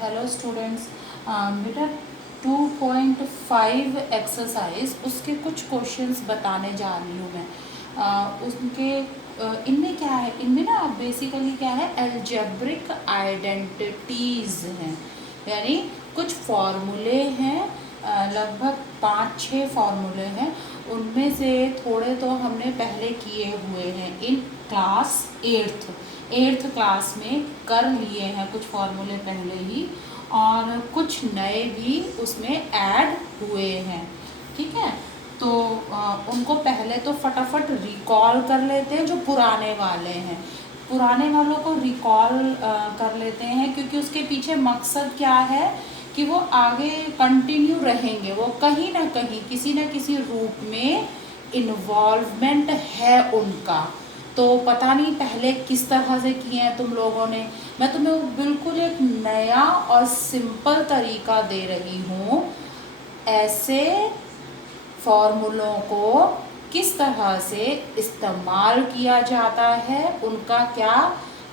Hello students. बेटा 2.5 exercise उसके कुछ क्वेश्चंस बताने जा रही हूँ मैं। उसके इनमें क्या है, इनमें ना बेसिकली क्या है, एल्जेब्रिक आइडेंटिटीज़ हैं, यानी कुछ फॉर्मूले हैं। लगभग 5-6 फार्मूले हैं। उनमें से थोड़े तो हमने पहले किए हुए हैं इन क्लास एट्थ क्लास में कर लिए हैं कुछ फार्मूले पहले ही, और कुछ नए भी उसमें ऐड हुए हैं। ठीक है, तो उनको पहले तो फटाफट रिकॉल कर लेते हैं। जो पुराने वाले हैं, पुराने वालों को रिकॉल कर लेते हैं, क्योंकि उसके पीछे मकसद क्या है कि वो आगे कंटिन्यू रहेंगे, वो कहीं ना कहीं किसी न किसी रूप में इन्वॉल्वमेंट है उनका। तो पता नहीं पहले किस तरह से किए हैं तुम लोगों ने। मैं तुम्हें बिल्कुल एक नया और सिंपल तरीका दे रही हूँ, ऐसे फॉर्मूलों को किस तरह से इस्तेमाल किया जाता है, उनका क्या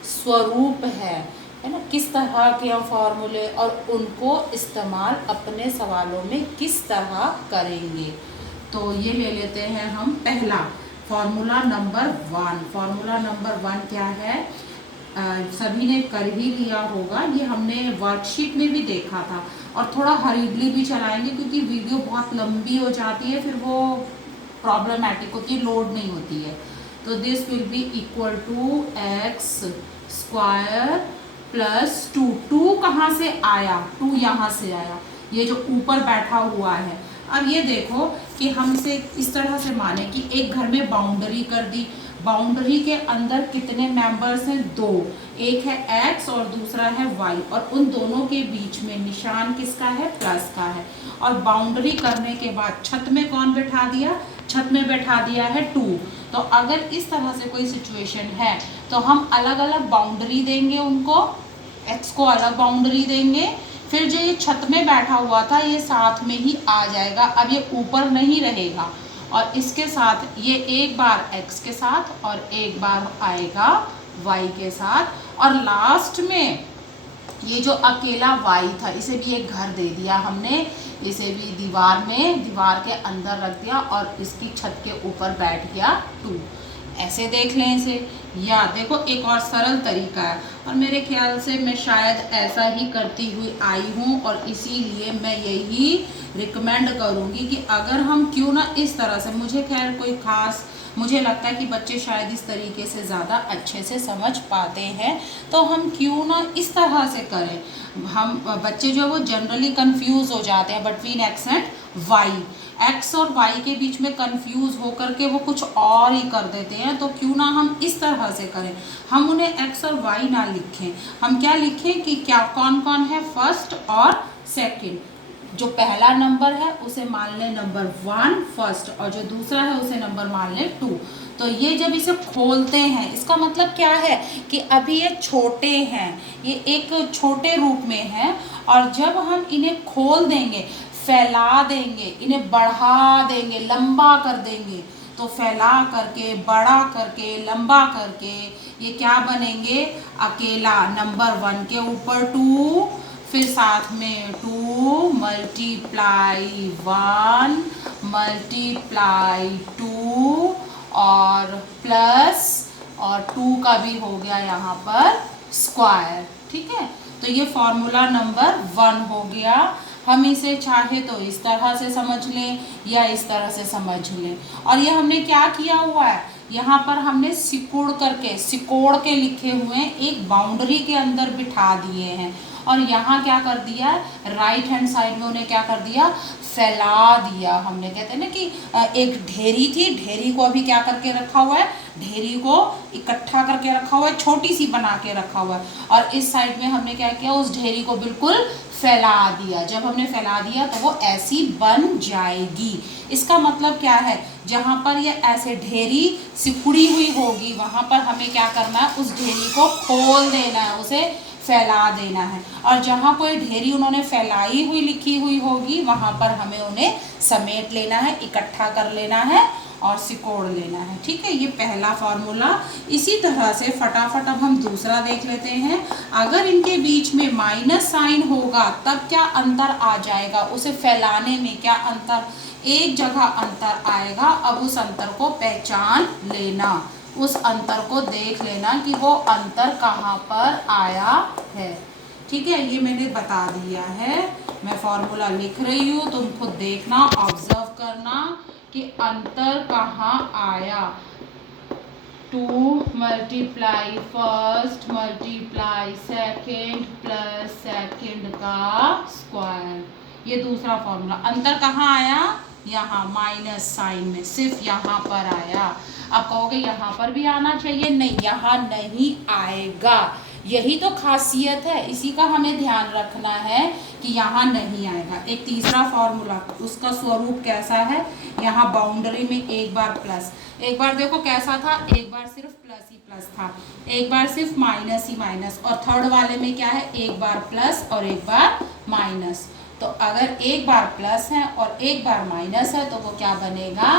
स्वरूप है ना, किस तरह के हम फार्मूले और उनको इस्तेमाल अपने सवालों में किस तरह करेंगे। तो ये ले लेते हैं हम पहला फार्मूला नंबर 1। फार्मूला नंबर 1 क्या है, सभी ने कर ही लिया होगा, ये हमने वर्कशीट में भी देखा था। और थोड़ा हरीडली भी चलाएंगे क्योंकि वीडियो बहुत लंबी हो जाती है, फिर वो प्रॉब्लमैटिक होती है, लोड नहीं होती है। तो this will be equal to x square plus 2। 2 कहाँ से आया, 2 यहाँ से आया, ये जो ऊपर बैठा हुआ है। अब ये देखो कि हमसे इस तरह से माने कि एक घर में बाउंड्री कर दी, बाउंड्री के अंदर कितने मेंबर्स हैं, 2, एक है x और दूसरा है y, और उन दोनों के बीच में निशान किसका है, प्लस का है। और बाउंड्री करने के बाद छत में कौन बैठा दिया, छत में बैठा दिया है 2। तो अगर इस तरह से कोई सिचुएशन है तो हम अलग अलग बाउंड्री देंगे उनको, x को अलग बाउंड्री देंगे, फिर जो ये छत में बैठा हुआ था ये साथ में ही आ जाएगा। अब ये ऊपर नहीं रहेगा, और इसके साथ ये एक बार x के साथ और एक बार आएगा y के साथ, और लास्ट में ये जो अकेला y था इसे भी एक घर दे दिया हमने, इसे भी दीवार के अंदर रख दिया और इसकी छत के ऊपर बैठ गया 2। ऐसे देख लें इसे, या देखो एक और सरल तरीका है, और मेरे ख्याल से मैं शायद ऐसा ही करती हुई आई हूँ, और इसीलिए मैं यही रिकमेंड करूँगी कि अगर हम क्यों ना इस तरह से, मुझे खैर कोई ख़ास, मुझे लगता है कि बच्चे शायद इस तरीके से ज़्यादा अच्छे से समझ पाते हैं, तो हम क्यों ना इस तरह से करें। हम बच्चे जो है वो जनरली कंफ्यूज हो जाते हैं between x and y, x और वाई के बीच में कंफ्यूज होकर के वो कुछ और ही कर देते हैं। तो क्यों ना हम इस तरह से करें, हम उन्हें एक्स और वाई ना लिखें, हम क्या लिखें कि क्या कौन कौन है फर्स्ट और सेकंड। जो पहला नंबर है उसे मान लें नंबर 1 फर्स्ट, और जो दूसरा है उसे नंबर मान लें 2। तो ये जब इसे खोलते हैं इसका मतलब क्या है कि अभी ये छोटे हैं, ये एक छोटे रूप में हैं, और जब हम इन्हें खोल देंगे, फैला देंगे, इन्हें बढ़ा देंगे, लंबा कर देंगे, तो फैला करके, बड़ा करके, लंबा करके ये क्या बनेंगे, अकेला नंबर 1 के ऊपर 2, फिर साथ में 2 मल्टीप्लाई 1 मल्टीप्लाई 2 और प्लस, और 2 का भी हो गया यहाँ पर स्क्वायर। ठीक है, तो ये फॉर्मूला नंबर 1 हो गया। हम इसे चाहे तो इस तरह से समझ लें या इस तरह से समझ लें। और ये हमने क्या किया हुआ है, यहाँ पर हमने सिकोड़ के लिखे हुए हैं, एक बाउंड्री के अंदर बिठा दिए हैं, और यहाँ क्या कर दिया, राइट हैंड साइड में उन्हें क्या कर दिया, फैला दिया। हमने कहते हैं ना कि एक ढेरी थी, ढेरी को अभी क्या करके रखा हुआ है, ढेरी को इकट्ठा करके रखा हुआ है, छोटी सी बना के रखा हुआ है, और इस साइड में हमने क्या किया, उस ढेरी को बिल्कुल फैला दिया। जब हमने फैला दिया तो वो ऐसी बन जाएगी। इसका मतलब क्या है, जहाँ पर ये ऐसे ढेरी सिकुड़ी हुई होगी वहाँ पर हमें क्या करना है, उस ढेरी को खोल देना है, उसे फैला देना है, और जहाँ कोई ढेरी उन्होंने फैलाई हुई लिखी हुई होगी वहाँ पर हमें उन्हें समेट लेना है, इकट्ठा कर लेना है, और सिकोड़ लेना है। ठीक है, ये पहला फॉर्मूला। इसी तरह से फटाफट अब हम दूसरा देख लेते हैं। अगर इनके बीच में माइनस साइन होगा तब क्या अंतर आ जाएगा, उसे फैलाने में क्या अंतर, एक जगह अंतर आएगा। अब उस अंतर को पहचान लेना, उस अंतर को देख लेना कि वो अंतर कहाँ पर आया है। ठीक है, ये मैंने बता दिया है। मैं फॉर्मूला लिख रही हूँ, तुम खुद देखना, ऑब्जर्व करना कि अंतर कहाँ आया। 2 multiply first multiply second plus second का स्क्वायर, ये दूसरा फॉर्मूला। अंतर कहाँ आया, यहाँ माइनस साइन में, सिर्फ यहाँ पर आया। अब कहोगे यहाँ पर भी आना चाहिए, नहीं, यहाँ नहीं आएगा। यही तो खासियत है, इसी का हमें ध्यान रखना है कि यहाँ नहीं आएगा। एक तीसरा फॉर्मूला, उसका स्वरूप कैसा है, यहाँ बाउंड्री में एक बार प्लस, एक बार देखो कैसा था, एक बार सिर्फ प्लस ही प्लस था, एक बार सिर्फ माइनस ही माइनस, और थर्ड वाले में क्या है, एक बार प्लस और एक बार माइनस। तो अगर एक बार प्लस है और एक बार माइनस है तो वो क्या बनेगा,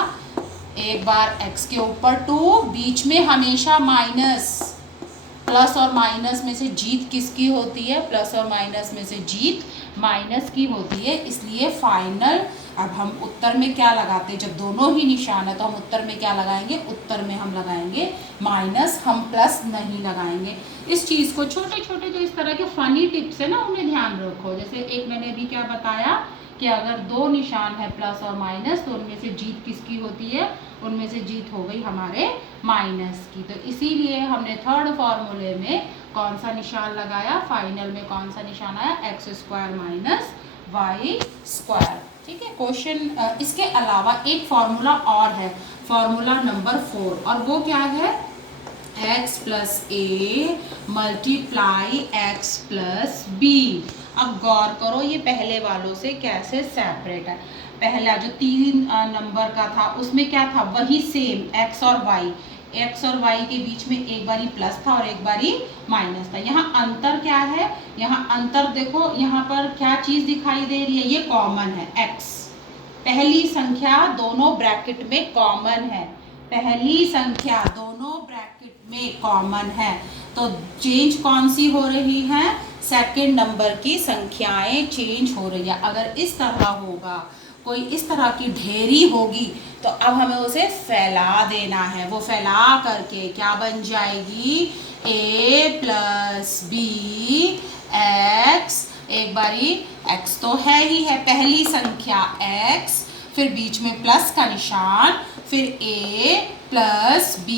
एक बार x के ऊपर 2, बीच में हमेशा माइनस। प्लस और माइनस में से जीत किसकी होती है, प्लस और माइनस में से जीत माइनस की होती है। इसलिए फाइनल, अब हम उत्तर में क्या लगाते हैं, जब दोनों ही निशान है तो हम उत्तर में क्या लगाएंगे, उत्तर में हम लगाएंगे माइनस, हम प्लस नहीं लगाएंगे। इस चीज़ को, छोटे छोटे जो इस तरह के फनी टिप्स है ना, उन्हें ध्यान रखो। जैसे एक मैंने अभी क्या बताया कि अगर दो निशान है प्लस और माइनस तो उनमें से जीत किसकी होती है, उनमें से जीत हो गई हमारे माइनस की। तो इसीलिए हमने थर्ड फॉर्मूले में कौन सा निशान लगाया, फाइनल में कौन सा निशान आया, x square minus y square. ठीक है, क्वेश्चन। इसके अलावा एक फॉर्मूला और है, फॉर्मूला नंबर 4, और वो क्या है, x plus A multiply x plus B. अब गौर करो ये पहले वालों से कैसे सेपरेट है। पहला जो 3 नंबर का था उसमें क्या था, वही सेम x और y के बीच में एक बारी प्लस था और एक बारी माइनस था। यहाँ अंतर क्या है, यहाँ अंतर देखो, यहाँ पर क्या चीज़ दिखाई दे रही है, ये कॉमन है x। पहली संख्या दोनों ब्रैकेट में कॉमन है, पहली संख्या दोनों ब्रैकेट में कॉमन है। तो चेंज कौन सी हो रही है, सेकंड नंबर की संख्याएं चेंज हो रही है। अगर इस तरह होगा, कोई इस तरह की ढेरी होगी तो अब हमें उसे फैला देना है। वो फैला करके क्या बन जाएगी, a प्लस बी एक्स, एक बारी x तो है ही है, पहली संख्या x, फिर बीच में प्लस का निशान, फिर a प्लस b,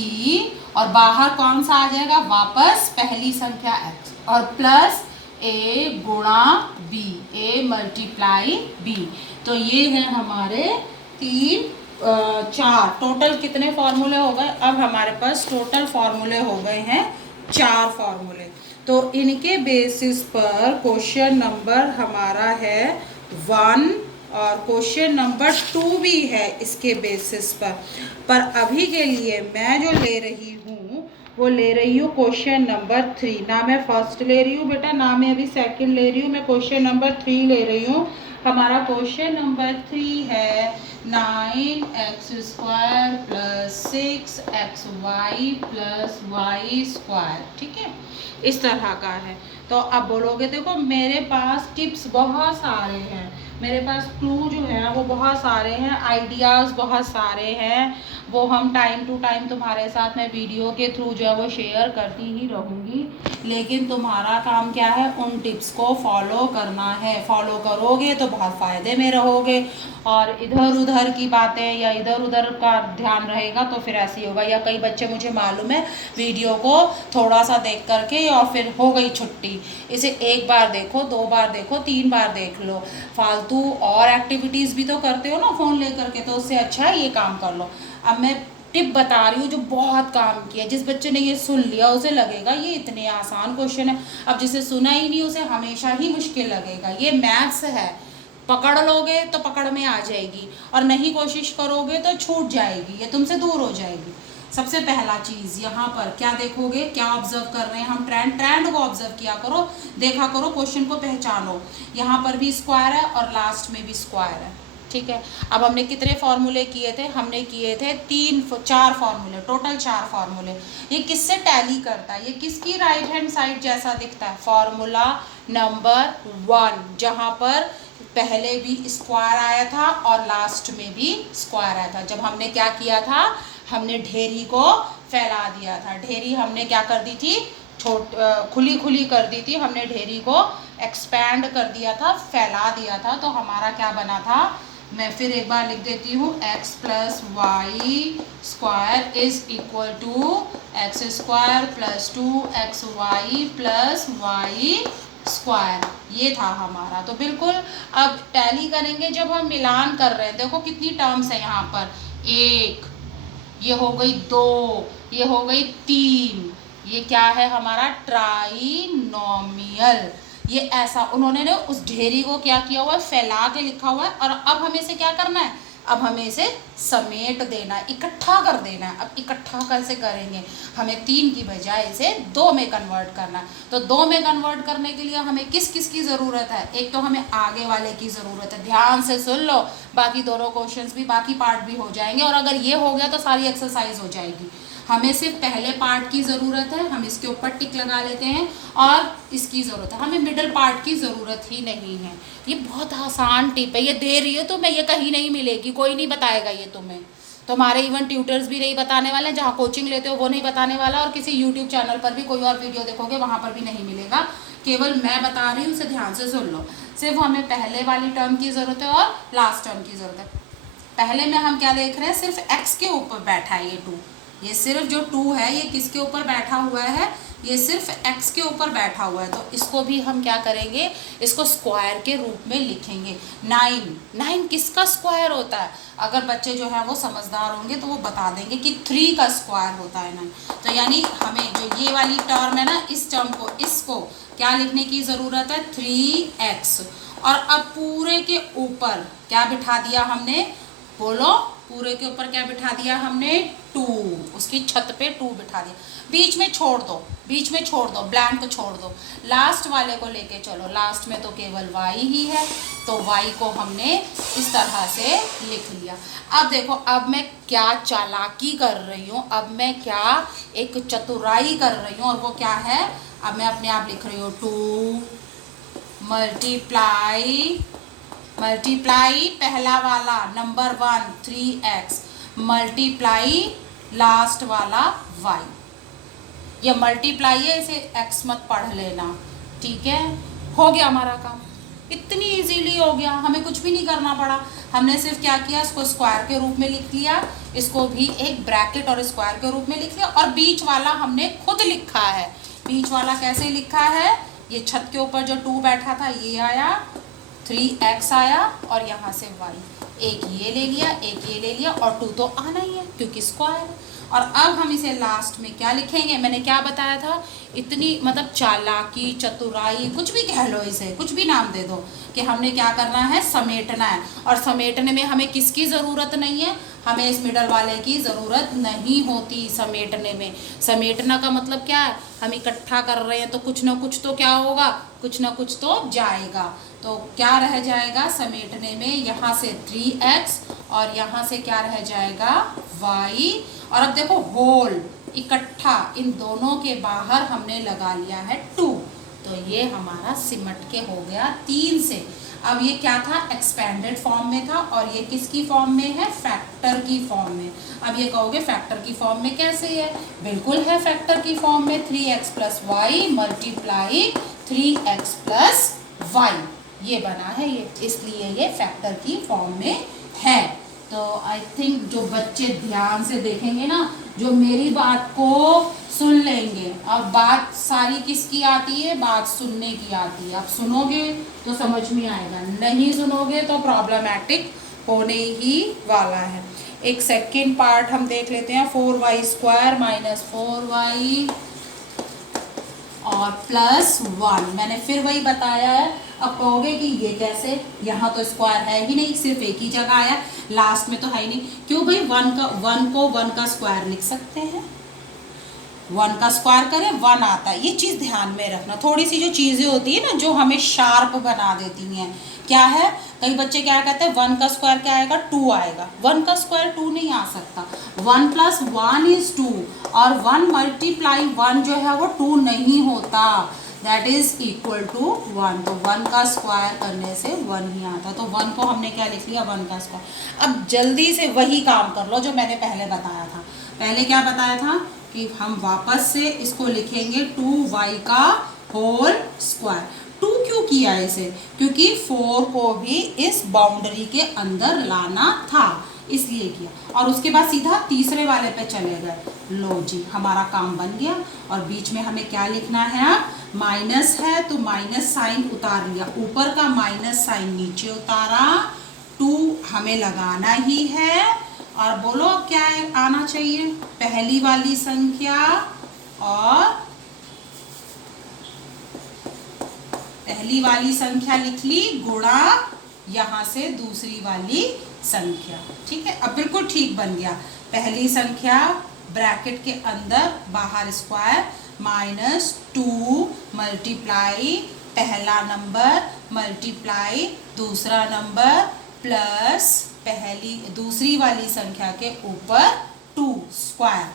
और बाहर कौन सा आ जाएगा, वापस पहली संख्या x, और प्लस a गुणा b, a मल्टीप्लाई b। तो ये है हमारे 4 टोटल कितने फॉर्मूले हो गए, अब हमारे पास टोटल फॉर्मूले हो गए हैं 4 फॉर्मूले। तो इनके बेसिस पर क्वेश्चन नंबर हमारा है 1 और क्वेश्चन नंबर 2 भी है इसके बेसिस पर अभी के लिए मैं जो ले रही हूँ वो ले रही हूँ क्वेश्चन नंबर 3। ना मैं फर्स्ट ले रही हूँ बेटा, ना मैं अभी सेकंड ले रही हूँ, मैं क्वेश्चन नंबर 3 ले रही हूँ। हमारा क्वेश्चन नंबर 3 है 9x² plus 6xy plus y square. ठीक है, इस तरह का है। तो अब बोलोगे देखो मेरे पास टिप्स बहुत सारे हैं, मेरे पास क्लू जो है वो बहुत सारे हैं, आइडियाज़ बहुत सारे हैं, वो हम टाइम टू टाइम तुम्हारे साथ मैं वीडियो के थ्रू जो है वो शेयर करती ही रहूँगी। लेकिन तुम्हारा काम क्या है, उन टिप्स को फॉलो करना है। फॉलो करोगे तो बहुत फ़ायदे में रहोगे, और इधर उधर की बातें या इधर उधर का ध्यान रहेगा तो फिर ऐसे ही होगा। या कई बच्चे, मुझे मालूम है, वीडियो को थोड़ा सा देख करके और फिर हो गई छुट्टी, इसे एक बार देखो, 2 बार देखो, 3 बार देख लो, फालतू और एक्टिविटीज़ भी तो करते हो ना फ़ोन ले करके, तो उससे अच्छा है ये काम कर लो। अब मैं टिप बता रही हूँ जो बहुत काम की है। जिस बच्चे ने ये सुन लिया उसे लगेगा ये इतने आसान क्वेश्चन है, अब जिसे सुना ही नहीं उसे हमेशा ही मुश्किल लगेगा। ये मैथ्स है, पकड़ लोगे तो पकड़ में आ जाएगी, और नहीं कोशिश करोगे तो छूट जाएगी, ये तुमसे दूर हो जाएगी। सबसे पहला चीज़ यहाँ पर क्या देखोगे, क्या ऑब्जर्व कर रहे हैं हम, ट्रेंड को ऑब्जर्व किया करो, देखा करो, क्वेश्चन को पहचानो। यहाँ पर भी स्क्वायर है और लास्ट में भी स्क्वायर है, ठीक है। अब हमने कितने फॉर्मूले किए थे? हमने किए थे 4 फॉर्मूले, टोटल 4 फॉर्मूले। ये किससे टैली करता है? ये किसकी राइट हैंड साइड जैसा दिखता है? फॉर्मूला नंबर 1, जहाँ पर पहले भी स्क्वायर आया था और लास्ट में भी स्क्वायर आया था। जब हमने क्या किया था, हमने ढेरी को फैला दिया था। ढेरी हमने क्या कर दी थी? खुली खुली कर दी थी। हमने ढेरी को एक्सपैंड कर दिया था, फैला दिया था। तो हमारा क्या बना था? मैं फिर एक बार लिख देती हूँ, x plus y square is equal to x square plus 2xy plus y square. ये था हमारा। तो बिल्कुल अब टैली करेंगे जब हम मिलान कर रहे हैं। देखो कितनी टर्म्स है यहाँ पर, 1, ये हो गई 2, ये हो गई 3, ये क्या है हमारा? ट्राइनोमियल। ये ऐसा उन्होंने ने उस ढेरी को क्या किया हुआ है? फैला के लिखा हुआ है। और अब हमें इसे क्या करना है? अब हमें इसे समेट देना है, इकट्ठा कर देना है। अब इकट्ठा कैसे करेंगे? हमें 3 की बजाय इसे 2 में कन्वर्ट करना है। तो 2 में कन्वर्ट करने के लिए हमें किस किस की ज़रूरत है? एक तो हमें आगे वाले की ज़रूरत है। ध्यान से सुन लो, बाकी दोनों क्वेश्चंस भी, बाकी पार्ट भी हो जाएंगे। और अगर ये हो गया तो सारी एक्सरसाइज हो जाएगी। हमें सिर्फ पहले पार्ट की ज़रूरत है, हम इसके ऊपर टिक लगा लेते हैं। और इसकी ज़रूरत है, हमें मिडिल पार्ट की ज़रूरत ही नहीं है। ये बहुत आसान टिप है, ये दे रही है तुम्हें, ये कहीं नहीं मिलेगी, कोई नहीं बताएगा ये तुम्हें। तुम्हारे इवन ट्यूटर्स भी नहीं बताने वाले हैं, जहाँ कोचिंग लेते हो वो नहीं बताने वाला, और किसी यूट्यूब चैनल पर भी कोई और वीडियो देखोगे वहाँ पर भी नहीं मिलेगा। केवल मैं बता रही हूँ, उसे ध्यान से सुन लो। सिर्फ हमें पहले वाली टर्म की ज़रूरत है और लास्ट टर्म की ज़रूरत है। पहले में हम क्या देख रहे हैं? सिर्फ x के ऊपर बैठा है ये 2। ये सिर्फ जो 2 है ये किसके ऊपर बैठा हुआ है? ये सिर्फ x के ऊपर बैठा हुआ है। तो इसको भी हम क्या करेंगे? इसको स्क्वायर के रूप में लिखेंगे। 9 किसका स्क्वायर होता है? अगर बच्चे जो है वो समझदार होंगे तो वो बता देंगे कि 3 का स्क्वायर होता है 9। तो यानी हमें जो ये वाली टर्म है ना, इस टर्म को, इसको क्या लिखने की ज़रूरत है? 3x। और अब पूरे के ऊपर क्या बिठा दिया हमने? बोलो, पूरे के ऊपर क्या बिठा दिया हमने? 2। उसकी छत पे 2 बिठा दिया। बीच में छोड़ दो, बीच में छोड़ दो, ब्लैंक छोड़ दो। लास्ट वाले को लेके चलो। लास्ट में तो केवल y ही है, तो y को हमने इस तरह से लिख लिया। अब देखो, अब मैं क्या चालाकी कर रही हूँ, अब मैं क्या एक चतुराई कर रही हूँ, और वो क्या है? अब मैं अपने आप लिख रही हूँ 2 मल्टीप्लाई पहला वाला नंबर 1 3x मल्टीप्लाई लास्ट वाला y। ये मल्टीप्लाई है, इसे x मत पढ़ लेना, ठीक है? हो गया हमारा काम, इतनी इजीली हो गया, हमें कुछ भी नहीं करना पड़ा। हमने सिर्फ क्या किया? इसको स्क्वायर के रूप में लिख लिया, इसको भी एक ब्रैकेट और स्क्वायर के रूप में लिख लिया, और बीच वाला हमने खुद लिखा है। बीच वाला कैसे लिखा है? ये छत के ऊपर जो 2 बैठा था ये आया, 3x आया, और यहाँ से y। एक ये ले लिया, एक ये ले लिया, और 2 तो आना ही है क्योंकि स्क्वायर है। और अब हम इसे लास्ट में क्या लिखेंगे? मैंने क्या बताया था? इतनी मतलब चालाकी, चतुराई, कुछ भी कह लो, इसे कुछ भी नाम दे दो, कि हमने क्या करना है? समेटना है। और समेटने में हमें किसकी ज़रूरत नहीं है? हमें इस मिडल वाले की ज़रूरत नहीं होती समेटने में। समेटना का मतलब क्या है? हम इकट्ठा कर रहे हैं तो कुछ ना कुछ तो क्या होगा? कुछ ना कुछ तो जाएगा। तो क्या रह जाएगा समेटने में? यहाँ से 3x और यहाँ से क्या रह जाएगा? y। और अब देखो, होल इकट्ठा इन दोनों के बाहर हमने लगा लिया है 2। तो ये हमारा सिमट के हो गया 3 से। अब ये क्या था? एक्सपेंडेड फॉर्म में था, और ये किसकी फॉर्म में है? फैक्टर की फॉर्म में। अब ये कहोगे फैक्टर की फॉर्म में कैसे है? बिल्कुल है फैक्टर की फॉर्म में। 3x plus y multiply 3x plus y, ये बना है ये, इसलिए ये फैक्टर की फॉर्म में है। तो आई थिंक जो बच्चे ध्यान से देखेंगे ना, जो मेरी बात को सुन लेंगे। अब बात सारी किसकी आती है? बात सुनने की आती है। अब सुनोगे तो समझ में आएगा, नहीं सुनोगे तो प्रॉब्लमैटिक होने ही वाला है। एक सेकेंड पार्ट हम देख लेते हैं। 4y स्क्वायर माइनस 4y और प्लस 1। मैंने फिर वही बताया है। अब कहोगे कि ये कैसे? यहाँ तो स्क्वायर है ही नहीं, सिर्फ एक ही जगह आया, लास्ट में तो है ही नहीं। क्यों भाई? 1 को 1 का स्क्वायर लिख सकते हैं, 1 का स्क्वायर करें 1 आता है। ये चीज़ ध्यान में रखना, थोड़ी सी जो चीज़ें होती है ना जो हमें शार्प बना देती हैं, क्या है, कई बच्चे क्या कहते हैं 1 का स्क्वायर क्या आएगा 2 आएगा। 1 का स्क्वायर 2 नहीं आ सकता, 1 + 1 इज 2 और 1 × 1 जो है वो 2 नहीं होता, दैट इज इक्वल टू 1। तो 1 का स्क्वायर करने से 1 ही आता। तो 1 को हमने क्या लिख लिया 1 का स्क्वायर। अब जल्दी से वही काम कर लो जो मैंने पहले बताया था। पहले क्या बताया था कि हम वापस से इसको लिखेंगे 2y का होल स्क्वायर। 2 क्यों किया इसे, क्योंकि 4 को भी इस बाउंड्री के अंदर लाना था इसलिए किया। और उसके बाद सीधा तीसरे वाले पे चले गए। लो जी हमारा काम बन गया। और बीच में हमें क्या लिखना है, अब माइनस है तो माइनस साइन उतार लिया, ऊपर का माइनस साइन नीचे उतारा, 2 हमें लगाना ही है। और बोलो अब क्या आना चाहिए, पहली वाली संख्या और पहली वाली संख्या लिख ली गुणा यहां से दूसरी वाली संख्या। ठीक है, अब बिल्कुल ठीक बन गया। पहली संख्या ब्रैकेट के अंदर बाहर स्क्वायर -2 मल्टीप्लाई पहला नंबर मल्टीप्लाई दूसरा नंबर प्लस दूसरी वाली संख्या के ऊपर 2 square,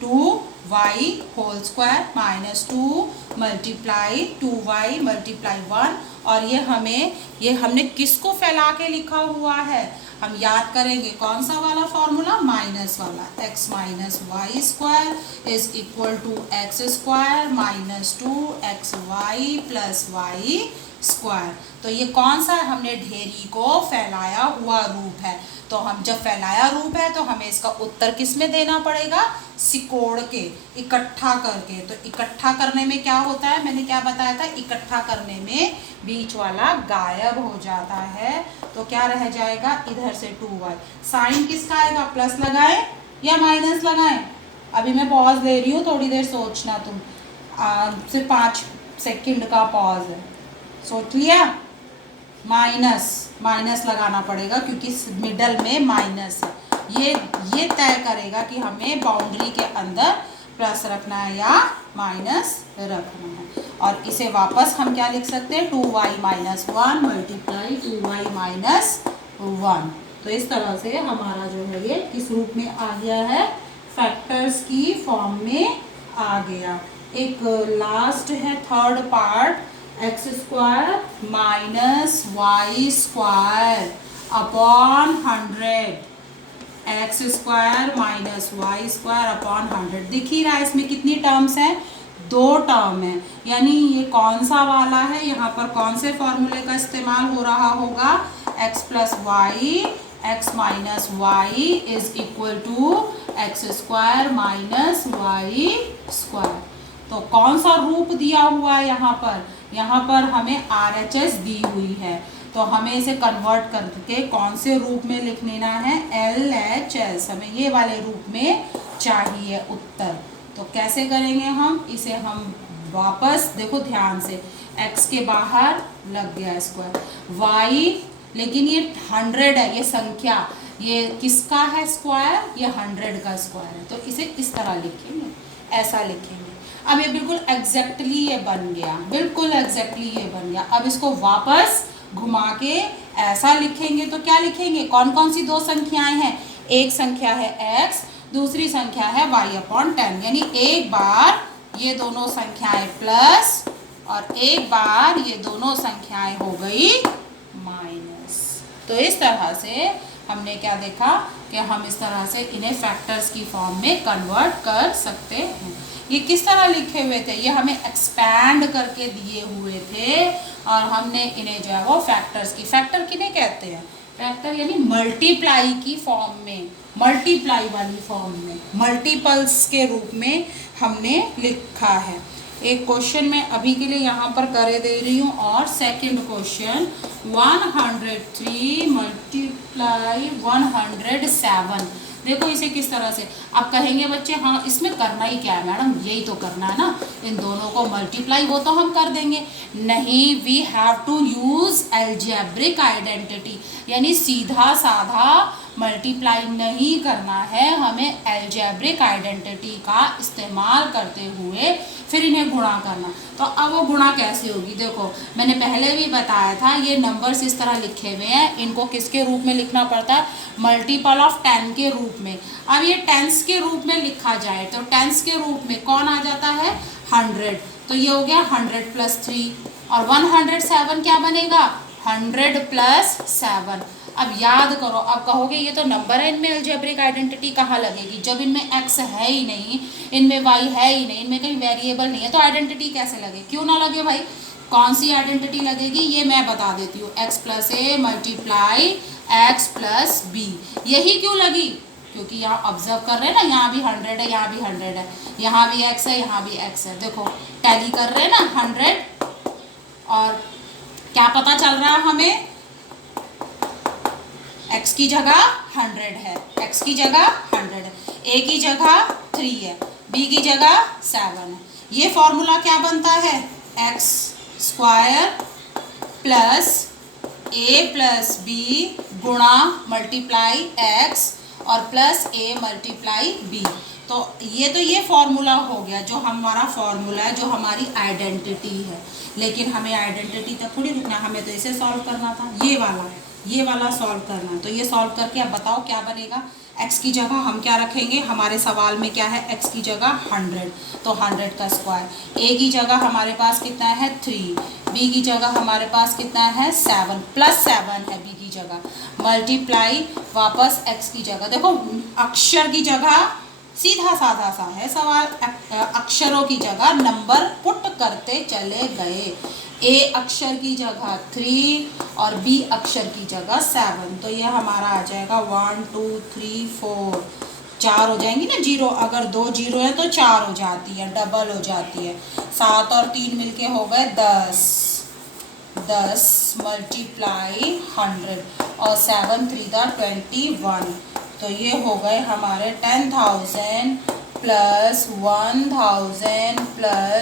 2y whole square -2 multiply 2y multiply 1। और ये हमने किसको फैला के लिखा हुआ है, हम याद करेंगे कौन सा वाला फॉर्मूला, माइनस वाला, x - y square is equal to x square -2xy + y square. तो ये कौन सा है, हमने ढेरी को फैलाया हुआ रूप है। तो हम जब फैलाया रूप है तो हमें इसका उत्तर किस में देना पड़ेगा, सिकोड़ के, इकट्ठा करके। तो इकट्ठा करने में क्या होता है, मैंने क्या बताया था, इकट्ठा करने में बीच वाला गायब हो जाता है। तो क्या रह जाएगा, इधर से 2y, साइन किसका आएगा, प्लस लगाएं या माइनस लगाएं। अभी मैं पॉज ले रही हूँ, थोड़ी देर सोचना तुम, सिर्फ 5 सेकंड का पॉज है, सोच लिया। माइनस लगाना पड़ेगा क्योंकि मिडल में माइनस है। ये तय करेगा कि हमें बाउंड्री के अंदर प्लस रखना है या माइनस रखना है। और इसे वापस हम क्या लिख सकते हैं, 2y - 1 मल्टीप्लाई 2y - 1। तो इस तरह से हमारा जो है ये किस रूप में आ गया है, फैक्टर्स की फॉर्म में आ गया। एक लास्ट है third part, x square -y square upon 100, x square -y square upon 100। दिख ही रहा है इसमें कितनी टर्म्स हैं, 2 टर्म है। यानी ये कौन सा वाला है, यहाँ पर कौन से फॉर्मूले का इस्तेमाल हो रहा होगा, x + y x - y is equal to x square -y square. तो कौन सा रूप दिया हुआ है यहाँ पर हमें RHS दी हुई है। तो हमें इसे कन्वर्ट करके कौन से रूप में लिख लेना है, LHS, हमें ये वाले रूप में चाहिए उत्तर। तो कैसे करेंगे हम इसे, हम वापस देखो ध्यान से, x के बाहर लग गया स्क्वायर, y, लेकिन ये 100 है, ये संख्या, ये किसका है स्क्वायर, ये 100 का स्क्वायर है। तो इसे इस तरह लिखेंगे, ऐसा लिखेंगे। अब ये बिल्कुल एग्जैक्टली ये बन गया, बिल्कुल एग्जैक्टली ये बन गया। अब इसको वापस घुमा के ऐसा लिखेंगे तो क्या लिखेंगे, कौन कौन सी 2 संख्याएं हैं, एक संख्या है x, दूसरी संख्या है y/10। यानी एक बार ये दोनों संख्याएं प्लस और एक बार ये दोनों संख्याएं हो गई माइनस। तो इस तरह से हमने क्या देखा कि हम इस तरह से इन्हें फैक्टर्स की फॉर्म में कन्वर्ट कर सकते हैं। ये किस तरह लिखे हुए थे, ये हमें एक्सपैंड करके दिए हुए थे और हमने इन्हें जो है वो फैक्टर्स की, फैक्टर किन्हें कहते हैं, फैक्टर यानी मल्टीप्लाई की फॉर्म में, मल्टीप्लाई वाली फॉर्म में, मल्टीपल्स के रूप में हमने लिखा है। एक क्वेश्चन मैं अभी के लिए यहाँ पर करे दे रही हूँ। और सेकंड क्वेश्चन 103 मल्टीप्लाई 107। देखो इसे किस तरह से। आप कहेंगे बच्चे हाँ इसमें करना ही क्या है मैडम, यही तो करना है ना, इन दोनों को मल्टीप्लाई, वो तो हम कर देंगे। नहीं, we have to use algebraic identity, यानी सीधा साधा मल्टीप्लाई नहीं करना है, हमें एल्जेब्रिक आइडेंटिटी का इस्तेमाल करते हुए फिर इन्हें गुणा करना। तो अब वो गुणा कैसे होगी, देखो मैंने पहले भी बताया था, ये नंबर्स इस तरह लिखे हुए हैं, इनको किसके रूप में लिखना पड़ता है, मल्टीपल ऑफ 10 के रूप में। अब ये टेंस के रूप में लिखा जाए तो टेंस के रूप में कौन आ जाता है, 100। तो ये हो गया 100 + 3, और 107 क्या बनेगा, 100 + 7। अब याद करो, अब कहोगे ये तो नंबर है, इनमें अलजेब्रिक आइडेंटिटी कहाँ लगेगी, जब इनमें x है ही नहीं, इनमें y है ही नहीं, इनमें कहीं वेरिएबल नहीं है, तो आइडेंटिटी कैसे लगे, क्यों ना लगे भाई। कौन सी आइडेंटिटी लगेगी ये मैं बता देती हूँ, x + a multiply x + b। यही क्यों लगी, क्योंकि यहाँ ऑब्जर्व कर रहे हैं ना, यहाँ भी 100 है, यहाँ भी 100 है, यहाँ भी x है, यहाँ भी x है। देखो टैली कर रहे हैं ना 100, और क्या पता चल रहा है हमें, x की जगह 100 है, x की जगह 100 है, a की जगह 3 है, b की जगह 7 है। ये फॉर्मूला क्या बनता है, x² + a + b गुणा मल्टीप्लाई x और प्लस a मल्टीप्लाई b। तो ये फॉर्मूला हो गया, जो हमारा फॉर्मूला है, जो हमारी आइडेंटिटी है। लेकिन हमें आइडेंटिटी तक थोड़ी रुकना, हमें तो इसे सॉल्व करना था, ये वाला सॉल्व करना। तो ये सॉल्व करके अब बताओ क्या बनेगा, x की जगह हम क्या रखेंगे, हमारे सवाल में क्या है, x की जगह 100, तो 100 का स्क्वायर, a की जगह हमारे पास कितना है 3, b की जगह हमारे पास कितना है 7 + 7 है b की जगह, मल्टीप्लाई वापस x की जगह। देखो अक्षर की जगह सीधा साधा सा है सवाल, अक्षरों की जगह नंबर पुट करते चले गए, a अक्षर की जगह 3 और b अक्षर की जगह 7। तो ये हमारा आ जाएगा 1 2 3 4, 4 हो जाएंगी ना जीरो, अगर 2 0 है तो 4 हो जाती है, डबल हो जाती है। 7 और 3 मिलके हो गए 10 मल्टीप्लाई 100 और 7 3 21। तो ये हो गए हमारे 10,000 + 1,000 +